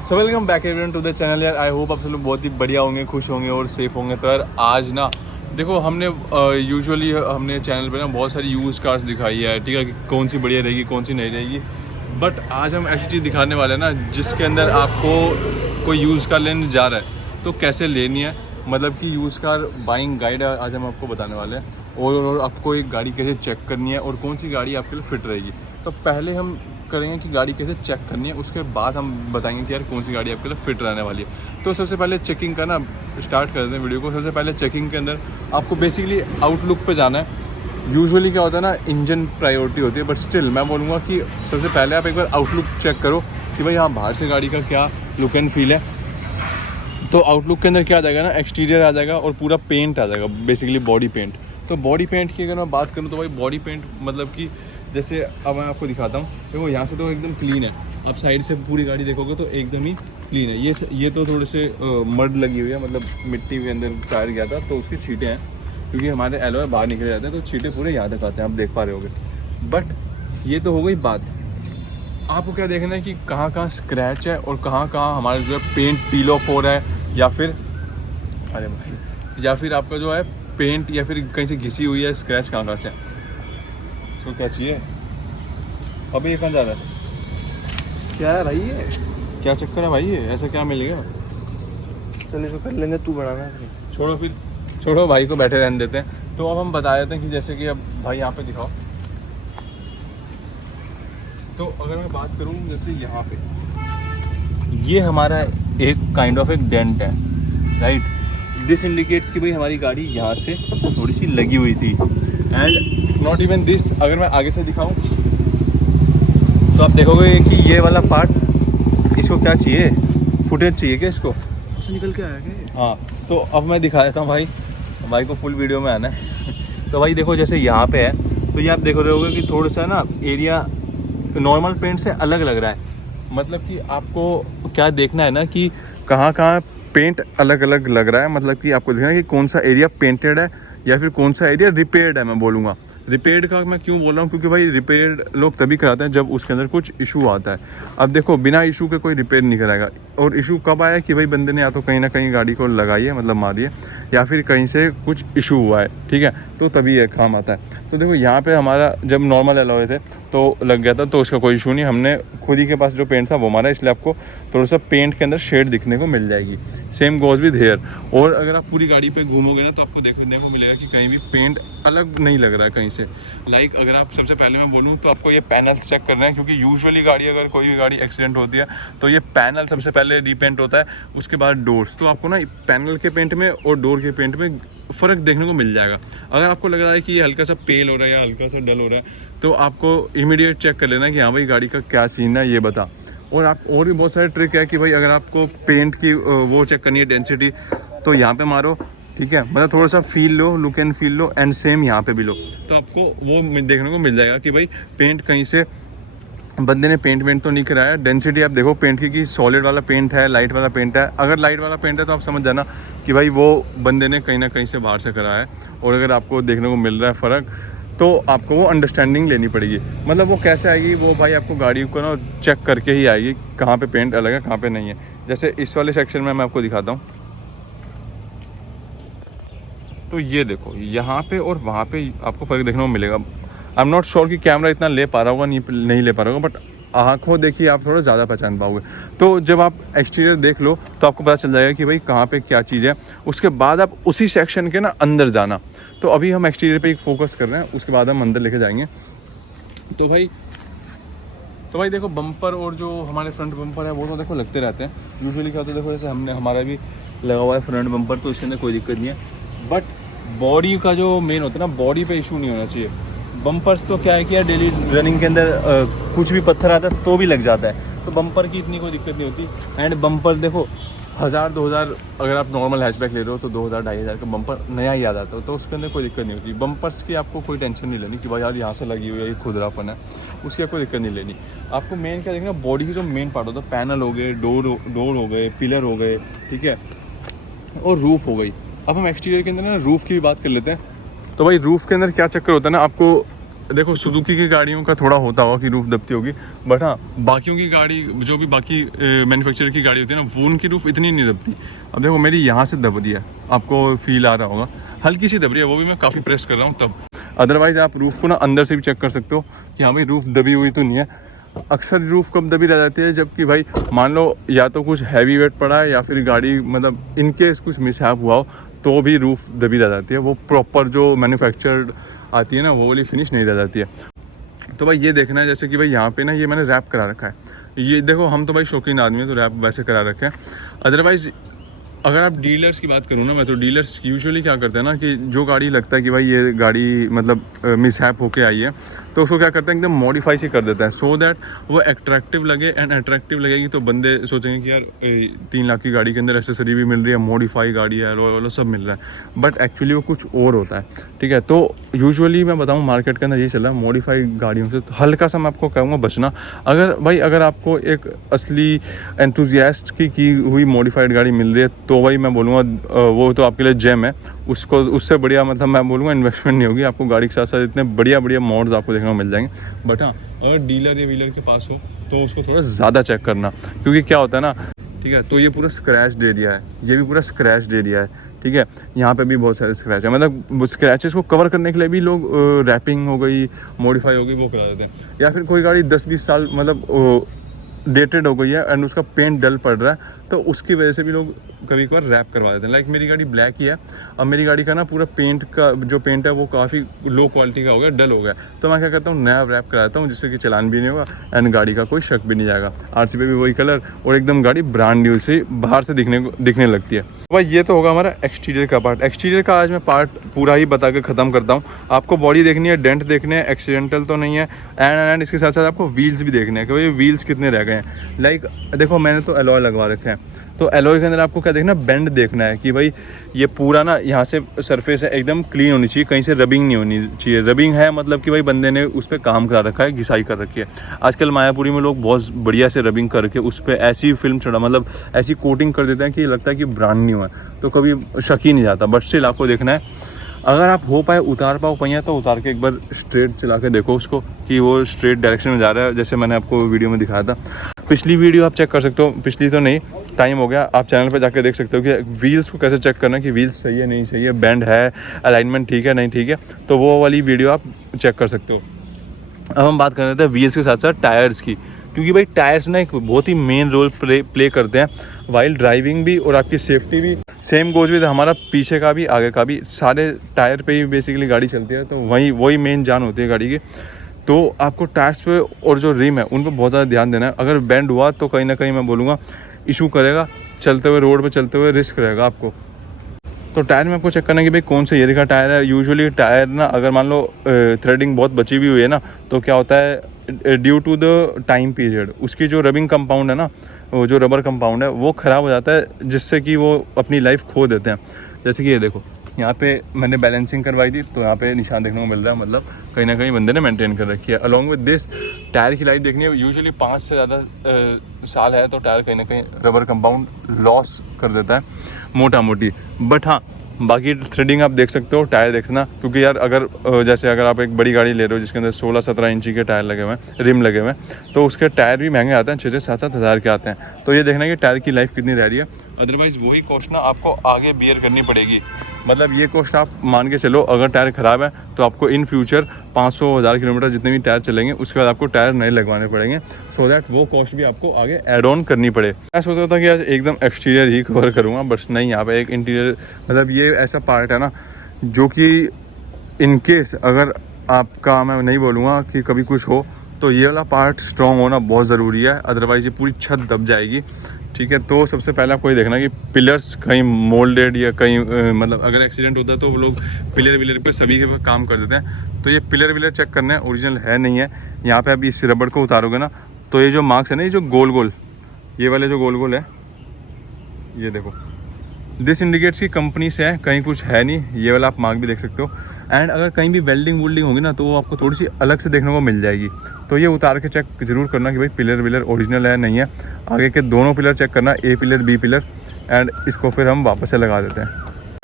So welcome back everyone to the channel यार। I hope आप सब लोग बहुत ही बढ़िया होंगे, खुश होंगे और सेफ होंगे। तो यार आज ना देखो हमने यूजुअली हमने चैनल पे ना बहुत सारी यूज़ कार्स दिखाई है, ठीक है, कि कौन सी बढ़िया रहेगी कौन सी नहीं रहेगी। बट आज हम ऐसी चीज़ दिखाने वाले हैं ना जिसके अंदर आपको कोई यूज़ कार लेने जा रहा है तो कैसे लेनी है, मतलब कि यूज़ कार बाइंग गाइड आज हम आपको बताने वाले हैं और आपको एक गाड़ी कैसे चेक करनी है और कौन सी गाड़ी आपके लिए फ़िट रहेगी। तो पहले हम करेंगे कि गाड़ी कैसे चेक करनी है, उसके बाद हम बताएंगे कि यार कौन सी गाड़ी आपके लिए फ़िट रहने वाली है। तो सबसे पहले चेकिंग का ना स्टार्ट कर देते हैं वीडियो को। सबसे पहले चेकिंग के अंदर आपको बेसिकली आउटलुक पे जाना है। यूजुअली क्या होता है ना, इंजन प्रायोरिटी होती है, बट स्टिल मैं बोलूँगा कि सबसे पहले आप एक बार आउटलुक चेक करो कि भाई हाँ बाहर से गाड़ी का क्या लुक एंड फील है। तो आउटलुक के अंदर क्या आ जाएगा ना, एक्सटीरियर आ जाएगा और पूरा पेंट आ जाएगा, बेसिकली बॉडी पेंट। तो बॉडी पेंट की अगर मैं बात करूँ तो भाई बॉडी पेंट मतलब कि जैसे अब मैं आपको दिखाता हूँ। देखो यहाँ से तो एकदम क्लीन है, आप साइड से पूरी गाड़ी देखोगे तो एकदम ही क्लीन है। ये तो थोड़े से मड लगी हुई है, मतलब मिट्टी के अंदर टायर गया था तो उसकी छींटें हैं, क्योंकि हमारे एलॉय बाहर निकले जाते हैं तो छींटें पूरे याद तक आते हैं, आप देख पा रहे होगे। बट ये तो हो गई बात, आपको क्या देखना है कि कहाँ कहाँ स्क्रैच है और कहाँ कहाँ हमारा जो है पेंट पील ऑफ हो रहा है, या फिर अरे भाई या फिर आपका जो है पेंट या फिर कहीं से घिसी हुई है, स्क्रैच कहाँ से है। तो क्या चाहिए अभी, ये कहाँ जा रहा है, क्या है भाई ये? क्या चक्कर है भाई, ये ऐसा क्या मिल गया। चल इसको कर लेंगे, तू बनाना है। छोड़ो फिर, छोड़ो भाई को बैठे रहने देते हैं। तो अब हम बता देते हैं कि जैसे कि अब भाई यहाँ पे दिखाओ। तो अगर मैं बात करूँ जैसे यहाँ पे ये हमारा एक काइंड ऑफ एक डेंट है, राइट। दिस इंडिकेट्स कि भाई हमारी गाड़ी यहाँ से थोड़ी सी लगी हुई थी। एंड नॉट इवन दिस, अगर मैं आगे से दिखाऊं तो आप देखोगे कि ये वाला पार्ट, इसको क्या चाहिए, फुटेज चाहिए क्या इसको, उससे निकल के आया क्या? हाँ। तो अब मैं दिखा देता हूँ भाई को फुल वीडियो में आना है। तो भाई देखो जैसे यहाँ पे है तो ये आप देख रहे होगे कि थोड़ा सा ना एरिया नॉर्मल पेंट से अलग लग रहा है। मतलब कि आपको क्या देखना है ना कि कहाँ कहाँ पेंट अलग अलग लग रहा है, मतलब कि आपको देखना है कि कौन सा एरिया पेंटेड है या फिर कौन सा एरिया रिपेयर्ड है। मैं बोलूँगा रिपेयर्ड का मैं क्यों बोल रहा हूँ, क्योंकि भाई रिपेयर्ड लोग तभी कराते हैं जब उसके अंदर कुछ इशू आता है। अब देखो बिना इशू के कोई रिपेयर नहीं कराएगा। और इशू कब आया कि भाई बंदे ने या तो कहीं ना कहीं गाड़ी को लगाई है, मतलब मारी है, या फिर कहीं से कुछ इशू हुआ है, ठीक है, तो तभी ये काम आता है। तो देखो यहाँ पे हमारा जब नॉर्मल एलॉय थे तो लग गया था, तो उसका कोई इशू नहीं, हमने खुद ही के पास जो पेंट था वो मारा, इसलिए आपको थोड़ा सा पेंट के अंदर शेड दिखने को मिल जाएगी। Same goes with hair. और अगर आप पूरी गाड़ी पे घूमोगे ना तो आपको देखने को मिलेगा कि कहीं भी पेंट अलग नहीं लग रहा है कहीं से। लाइक अगर आप सबसे पहले मैं बोलूँ तो आपको ये पैनल चेक करना है, क्योंकि यूजुअली गाड़ी अगर कोई भी गाड़ी एक्सीडेंट होती है तो ये पैनल सबसे पहले रीपेंट होता है, उसके बाद डोर्स। तो आपको ना पैनल के पेंट में और डोर के पेंट में फ़र्क देखने को मिल जाएगा। अगर आपको लग रहा है कि ये हल्का सा पेल हो रहा है या हल्का सा डल हो रहा है तो आपको इमीडिएट चेक कर लेना कि हाँ भाई गाड़ी का क्या सीन है, ये बता। और आप और भी बहुत सारे ट्रिक है कि भाई अगर आपको पेंट की वो चेक करनी है डेंसिटी, तो यहाँ पे मारो, ठीक है, मतलब थोड़ा सा feel low, look and feel low, and same यहाँ पे भी लो, तो आपको वो देखने को मिल जाएगा कि भाई पेंट कहीं से बंदे ने पेंट तो नहीं कराया। डेंसिटी आप देखो पेंट की कि सॉलिड वाला पेंट है, लाइट वाला पेंट है। अगर लाइट वाला पेंट है तो आप समझ जाना कि भाई वो बंदे ने कहीं ना कहीं से बाहर से कराया है। और अगर आपको देखने को मिल रहा है फ़र्क तो आपको वो अंडरस्टैंडिंग लेनी पड़ेगी। मतलब वो कैसे आएगी, वो भाई आपको गाड़ी को ना चेक करके ही आएगी कहाँ पे पेंट अलग है कहाँ पे नहीं है। जैसे इस वाले सेक्शन में मैं आपको दिखाता हूँ, तो ये देखो यहाँ पे और वहाँ पे आपको फ़र्क देखने को मिलेगा। आई एम नॉट श्योर कि कैमरा इतना ले पा रहा होगा, नहीं ले पा रहा होगा, बट आँखों देखिए आप थोड़ा ज़्यादा पहचान पाओगे। तो जब आप एक्सटीरियर देख लो तो आपको पता चल जाएगा कि भाई कहाँ पे क्या चीज़ है। उसके बाद आप उसी सेक्शन के ना अंदर जाना। तो अभी हम एक्सटीरियर पे एक फोकस कर रहे हैं, उसके बाद हम अंदर लेके जाएंगे। तो भाई देखो बम्पर और जो हमारे फ्रंट बम्पर है वो तो देखो लगते रहते हैं। यूजुअली क्या होता है, देखो जैसे हमारा भी लगा हुआ है फ्रंट बम्पर, तो इसके अंदर कोई दिक्कत नहीं है। बट बॉडी का जो मेन होता है ना, बॉडी पे इशू नहीं होना चाहिए। बम्पर्स तो क्या है कि यार डेली रनिंग के अंदर कुछ भी पत्थर आता है तो भी लग जाता है, तो बम्पर की इतनी कोई दिक्कत नहीं होती। एंड बम्पर देखो 1000-2000 अगर आप नॉर्मल हैचबैक ले रहे हो तो 2000-2500 का बम्पर नया ही आ जाता है, तो उसके अंदर कोई दिक्कत नहीं होती। बम्पर्स की आपको कोई टेंशन नहीं लेनी कि भाई यार यहाँ से लगी हुई है, ये खुदरापन है, उसकी कोई दिक्कत नहीं लेनी। आपको मेन क्या देखना, बॉडी की जो मेन पार्ट होता है, पैनल हो गए, डोर हो गए, पिलर हो गए, ठीक है, और रूफ़ हो गई। अब हम एक्सटीरियर के अंदर ना रूफ़ की भी बात कर लेते हैं। तो भाई रूफ़ के अंदर क्या चक्कर होता है ना, आपको देखो सुजुकी की गाड़ियों का थोड़ा होता होगा कि रूफ दबती होगी, बट हाँ बाकियों की गाड़ी जो भी बाकी मैन्युफैक्चरर की गाड़ी होती है ना, वो उनकी रूफ इतनी नहीं दबती। अब देखो मेरी यहाँ से दब रही है, आपको फील आ रहा होगा, हल्की सी दब रही है, वो भी मैं काफ़ी प्रेस कर रहा हूँ तब। अदरवाइज़ आप रूफ़ को ना अंदर से भी चेक कर सकते हो कि हाँ भाई रूफ़ दबी हुई तो नहीं है। अक्सर रूफ़ कब दबी रह जाती है, जबकि भाई मान लो या तो कुछ हैवी वेट पड़ा है या फिर गाड़ी मतलब इनकेस कुछ मिसहैप हुआ हो तो भी रूफ़ दबी रह जाती है। वो प्रॉपर जो मैन्युफैक्चर्ड आती है ना वो वाली फिनिश नहीं रह जाती है। तो भाई ये देखना है, जैसे कि भाई यहाँ पे ना ये मैंने रैप करा रखा है, ये देखो हम तो भाई शौकीन आदमी है तो रैप वैसे करा रखे हैं। अदरवाइज़ अगर आप डीलर्स की बात करूँ ना मैं, तो डीलर्स यूजुअली क्या करते हैं ना कि जो गाड़ी लगता है कि भाई ये गाड़ी मतलब मिसहैप होके आई है तो उसको क्या करते हैं एकदम मॉडिफाई से कर देता है, सो दैट वो अट्रैक्टिव लगे। एंड अट्रैक्टिव लगेगी तो बंदे सोचेंगे कि यार 3 लाख की गाड़ी के अंदर एसेसरी भी मिल रही है, मॉडिफाई गाड़ी है, वो सब मिल रहा है, बट एक्चुअली वो कुछ और होता है। ठीक है, तो यूजुअली मैं बताऊँ मार्केट के अंदर ये चल रहा है मॉडिफाई गाड़ियों से तो हल्का सा मैं आपको कहूँगा बचना। अगर आपको एक असली एंथुजियास्ट की हुई मॉडिफाइड गाड़ी मिल रही है तो भाई मैं बोलूँगा वो तो आपके लिए जेम है। उसको उससे बढ़िया मतलब मैं बोलूँगा इन्वेस्टमेंट नहीं होगी, आपको गाड़ी के साथ साथ इतने बढ़िया बढ़िया मॉड्स आपको देखने को मिल जाएंगे। बट हाँ अगर डीलर या व्हीलर के पास हो तो उसको थोड़ा ज़्यादा चेक करना, क्योंकि क्या होता है ना, ठीक है, तो ये पूरा स्क्रैच एरिया है, ये भी पूरा स्क्रैच एरिया है। ठीक है, यहाँ पे भी बहुत सारे स्क्रैच है, मतलब स्क्रैचेस को कवर करने के लिए भी लोग रैपिंग हो गई, मॉडिफाई हो गई, वो करा देते हैं। या फिर कोई गाड़ी 10-20 साल मतलब डेटेड हो गई है एंड उसका पेंट डल पड़ रहा है तो उसकी वजह से भी लोग कभी कभार रैप करवा देते हैं। लाइक मेरी गाड़ी ब्लैक ही है, अब मेरी गाड़ी का ना पूरा पेंट का जो पेंट है वो काफ़ी लो क्वालिटी का हो गया, डल हो गया, तो मैं क्या करता हूँ नया रैप कराता हूँ जिससे कि चलान भी नहीं होगा एंड गाड़ी का कोई शक भी नहीं जाएगा। आरसी पे भी वही कलर और एकदम गाड़ी ब्रांड न्यू से बाहर से दिखने लगती है। भाई ये तो होगा हमारा एक्सटीरियर का पार्ट। एक्सटीरियर का आज मैं पार्ट पूरा ही बता के ख़त्म करता हूँ। आपको बॉडी देखनी है, डेंट देखने हैं, एक्सीडेंटल तो नहीं है, एंड इसके साथ साथ आपको व्हील्स भी देखने हैं कि भाई व्हील्स कितने रह गए हैं। लाइक देखो मैंने तो एलॉय लगवा रखे हैं, तो एलॉय के अंदर आपको क्या देखना, बेंड देखना है कि भाई ये पूरा ना यहाँ से सरफेस है एकदम क्लीन होनी चाहिए, कहीं से रबिंग नहीं होनी चाहिए। रबिंग है मतलब कि भाई बंदे ने उस पर काम करा रखा है, घिसाई कर रखी है। आजकल मायापुरी में लोग बहुत बढ़िया से रबिंग करके उस पर ऐसी फिल्म चढ़ा मतलब ऐसी कोटिंग कर देते हैं कि लगता है कि ब्रांड न्यू है, तो कभी शक ही नहीं जाता। बट स्टिल आपको देखना है, अगर आप हो पाए उतार पाओ पहिया तो उतार के एक बार स्ट्रेट चला के देखो उसको कि वो स्ट्रेट डायरेक्शन में जा रहा है, जैसे मैंने आपको वीडियो में दिखाया था। पिछली वीडियो आप चेक कर सकते हो, पिछली तो नहीं, टाइम हो गया, आप चैनल पे जाके देख सकते हो कि व्हील्स को कैसे चेक करना कि व्हील्स सही है नहीं सही है, बैंड है, अलाइनमेंट ठीक है नहीं ठीक है, तो वो वाली वीडियो आप चेक कर सकते हो। अब हम बात कर रहे थे व्हील्स के साथ साथ टायर्स की, क्योंकि भाई टायर्स ना एक बहुत ही मेन रोल प्ले करते हैं वाइल ड्राइविंग भी और आपकी सेफ्टी भी। सेम गोज भी हमारा पीछे का भी आगे का भी, सारे टायर पे ही बेसिकली गाड़ी चलती है, तो वही मेन जान होती है गाड़ी की। तो आपको टायर्स पे और जो रिम है उन पर बहुत ज़्यादा ध्यान देना है। अगर बैंड हुआ तो कहीं ना कहीं मैं बोलूँगा इशू करेगा, चलते हुए रोड पे चलते हुए रिस्क रहेगा आपको। तो टायर में आपको चेक करना है कि भाई कौन से ईयर का टायर है। यूजुअली टायर ना अगर मान लो थ्रेडिंग बहुत बची हुई हुई है ना, तो क्या होता है due to the time period उसकी जो रबिंग कंपाउंड है ना, वो जो रबर कंपाउंड है वो ख़राब हो जाता है, जिससे कि वो अपनी लाइफ खो देते हैं। जैसे कि ये देखो यहाँ पे मैंने बैलेंसिंग करवाई थी तो यहाँ पे निशान देखने को मिल रहा है, मतलब कहीं ना कहीं बंदे ने मेंटेन कर रखी है। अलॉन्ग विद दिस टायर की लाइफ देखनी है, यूजुअली 5 से ज़्यादा साल है तो टायर कहीं ना कहीं रबर कंपाउंड लॉस कर देता है मोटा मोटी। बट हाँ बाकी थ्रेडिंग आप देख सकते हो, टायर देखना, क्योंकि यार अगर आप एक बड़ी गाड़ी ले रहे हो जिसके अंदर 16-17 इंची के टायर लगे हुए हैं, रिम लगे हुए हैं, तो उसके टायर भी महंगे आते हैं, 6-7 हज़ार के आते हैं। तो ये देखना है कि टायर की लाइफ कितनी रह रही है, अदरवाइज़ वही कॉस्ट ना आपको आगे बियर करनी पड़ेगी। मतलब ये कॉस्ट आप मान के चलो, अगर टायर ख़राब है तो आपको इन फ्यूचर 500-1000 किलोमीटर जितने भी टायर चलेंगे उसके बाद आपको टायर नए लगवाने पड़ेंगे, सो दैट वो कॉस्ट भी आपको आगे ऐड ऑन करनी पड़े। मैं सोच रहा था कि आज एकदम एक्सटीरियर ही कवर करूँगा, बस नहीं, यहाँ पे एक इंटीरियर मतलब ये ऐसा पार्ट है ना जो कि इन केस अगर आपका, मैं नहीं बोलूँगा कि कभी कुछ हो, तो ये वाला पार्ट स्ट्रॉन्ग होना बहुत ज़रूरी है, अदरवाइज़ ये पूरी छत दब जाएगी। ठीक है, तो सबसे पहले आपको ये देखना कि पिलर्स कहीं मोल्डेड या कहीं मतलब अगर एक्सीडेंट होता है तो वो लोग पिलर पे सभी के काम कर देते हैं, तो ये पिलर चेक करना है ओरिजिनल है नहीं है। यहाँ पे आप इस रबड़ को उतारोगे ना तो ये जो मार्क्स है ना, ये जो गोल ये वाले जो गोल है, ये देखो, दिस इंडिकेट्स की कंपनी से है, कहीं कुछ है नहीं, ये वाला आप मार्क भी देख सकते हो। एंड अगर कहीं भी वेल्डिंग होगी ना तो वो आपको थोड़ी सी अलग से देखने को मिल जाएगी, तो ये उतार के चेक ज़रूर करना कि भाई पिलर ओरिजिनल है नहीं है। आगे के दोनों पिलर चेक करना, ए पिलर बी पिलर, एंड इसको फिर हम वापस से लगा देते हैं।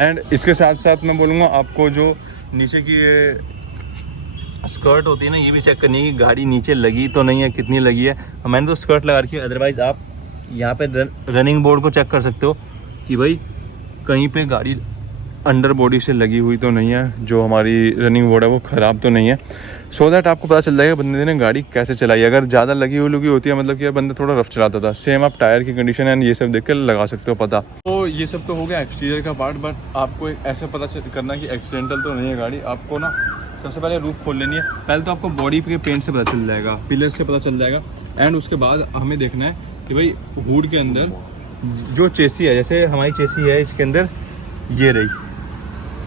एंड इसके साथ साथ मैं बोलूँगा आपको जो नीचे की ये स्कर्ट होती है ना, ये भी चेक करनी है कि गाड़ी नीचे लगी तो नहीं है, कितनी लगी है। मैंने तो स्कर्ट लगा रखी है, अदरवाइज़ आप यहाँ पे रनिंग बोर्ड को चेक कर सकते हो कि भाई कहीं पे गाड़ी अंडर बॉडी से लगी हुई तो नहीं है, जो हमारी रनिंग बोर्ड है वो ख़राब तो नहीं है। सो दैट आपको पता चल जाएगा बंदे ने गाड़ी कैसे चलाई। अगर ज़्यादा लगी हुई होती है मतलब कि यार बंदा थोड़ा रफ चलाता था, सेम आप टायर की कंडीशन एंड ये सब देख कर लगा सकते हो पता। तो ये सब तो हो गया एक्सटीरियर का पार्ट, बट आपको ऐसे पता करना कि एक्सीडेंटल तो नहीं है गाड़ी। आपको ना सबसे पहले रूफ खोल लेनी है। पहले तो आपको बॉडी के पेंट से पता चल जाएगा, पिलर से पता चल जाएगा, एंड उसके बाद हमें देखना है कि भाई हुड के अंदर जो चेसी है, जैसे हमारी चेसी है इसके अंदर ये रही,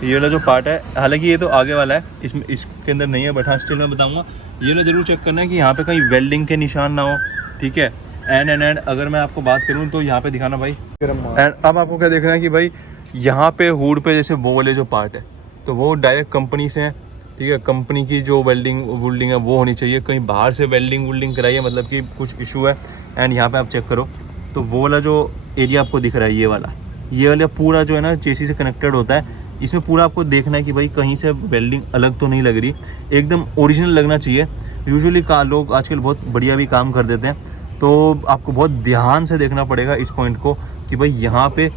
ये वाला जो पार्ट है, हालांकि ये तो आगे वाला है, इसमें इसके अंदर नहीं है, बट हाँ स्टिल मैं बताऊंगा। ये ना ज़रूर चेक करना है कि यहाँ पे कहीं वेल्डिंग के निशान ना हो, ठीक है। एंड अगर मैं आपको बात करूँ तो यहाँ पे दिखाना भाई। एंड अब आपको क्या देखना है कि भाई यहाँ पे हुड पे जैसे वो वाले जो पार्ट है तो वो डायरेक्ट कंपनी से है, ठीक है। कंपनी की जो वेल्डिंग है वो होनी चाहिए, कहीं बाहर से वेल्डिंग कराई है मतलब कि कुछ इशू है। एंड यहाँ पे आप चेक करो तो वो वाला जो एरिया आपको दिख रहा है, ये वाला पूरा जो है ना चेसी से कनेक्टेड होता है, इसमें पूरा आपको देखना है कि भाई कहीं से वेल्डिंग अलग तो नहीं लग रही, एकदम ओरिजिनल लगना चाहिए। यूजुअली लोग आजकल बहुत बढ़िया भी काम कर देते हैं, तो आपको बहुत ध्यान से देखना पड़ेगा इस पॉइंट को कि भाई यहाँ पे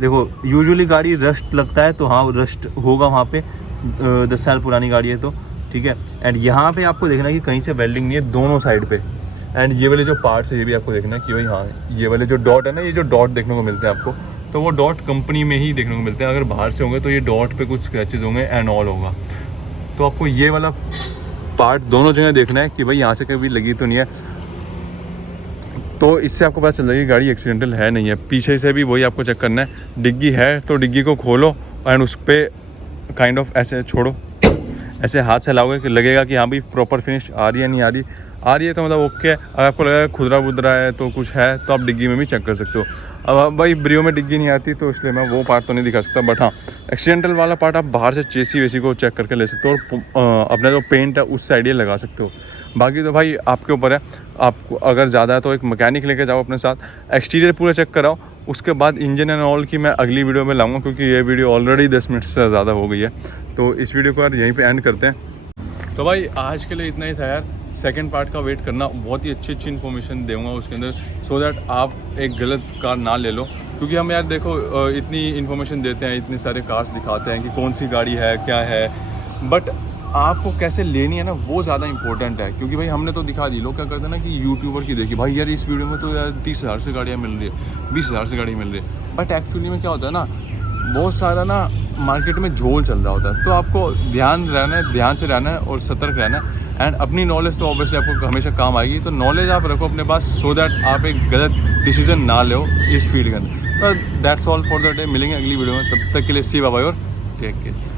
देखो यूजुअली गाड़ी रस्ट लगता है तो हाँ रस्ट होगा वहाँ पे, 10 साल पुरानी गाड़ी है तो ठीक है। एंड यहाँ पे आपको देखना है कि कहीं से वेल्डिंग नहीं है दोनों साइड पे। एंड ये वाले जो पार्ट्स है ये भी आपको देखना है कि भाई हाँ ये वाले जो डॉट है ना, ये जो डॉट देखने को मिलते हैं आपको, तो वो डॉट कंपनी में ही देखने को मिलते हैं। अगर बाहर से होंगे तो ये डॉट पे कुछ स्क्रैचेस होंगे एंड ऑल होगा। तो आपको ये वाला पार्ट दोनों जगह देखना है कि भाई यहाँ से कभी लगी तो नहीं है, तो इससे आपको पता चल जाएगी गाड़ी एक्सीडेंटल है नहीं है। पीछे से भी वही आपको चेक करना है, डिग्गी है तो डिग्गी को खोलो एंड उस पर काइंड ऑफ ऐसे छोड़ो, ऐसे हाथ से लाओगे कि लगेगा कि हाँ भाई प्रॉपर फिनिश आ रही है, नहीं आ रही है तो मतलब ओके है। अगर आपको लगेगा खुदरा बुदरा है तो कुछ है तो आप डिग्गी में भी चेक कर सकते हो। अब भाई ब्रियो में डिग्गी नहीं आती तो इसलिए मैं वो पार्ट तो नहीं दिखा सकता, बट हाँ एक्सीडेंटल वाला पार्ट आप बाहर से चेसी वेसी को चेक करके ले सकते हो और अपना जो पेंट है उस साइड ये लगा सकते हो। बाकी तो भाई आपके ऊपर है, आपको अगर ज़्यादा है तो एक मैकेनिक लेके जाओ अपने साथ, एक्सटीरियर पूरा चेक कराओ, उसके बाद इंजन एंड ऑल की मैं अगली वीडियो में लाऊंगा क्योंकि ये वीडियो ऑलरेडी 10 मिनट से ज़्यादा हो गई है। तो इस वीडियो को यार यहीं पे एंड करते हैं। तो भाई आज के लिए इतना ही था यार, सेकंड पार्ट का वेट करना, बहुत ही अच्छी इन्फॉर्मेशन दूंगा उसके अंदर, सो दैट आप एक गलत कार ना ले लो। क्योंकि हम यार देखो इतनी इन्फॉर्मेशन देते हैं, इतने सारे कार्स दिखाते हैं कि कौन सी गाड़ी है क्या है, बट आपको कैसे लेनी है ना वो ज़्यादा इंपॉर्टेंट है। क्योंकि भाई हमने तो दिखा दी, लोग क्या करते हैं ना कि यूट्यूबर की देखी भाई यार इस वीडियो में तो यार 30,000 से गाड़ियाँ मिल रही है, 20,000 से गाड़ी मिल रही है, बट एक्चुअली में क्या होता है ना, बहुत सारा ना मार्केट में झोल चल रहा होता है। तो आपको ध्यान से रहना है और सतर्क रहना है। एंड अपनी नॉलेज तो ऑब्वियसली आपको हमेशा काम आएगी, तो नॉलेज आप रखो अपने पास सो दैट आप एक गलत डिसीजन ना लो इस फील्ड के अंदर। तो that's all for the day, मिलेंगे अगली वीडियो में, तब तक के लिए सी बाय और टेक केयर।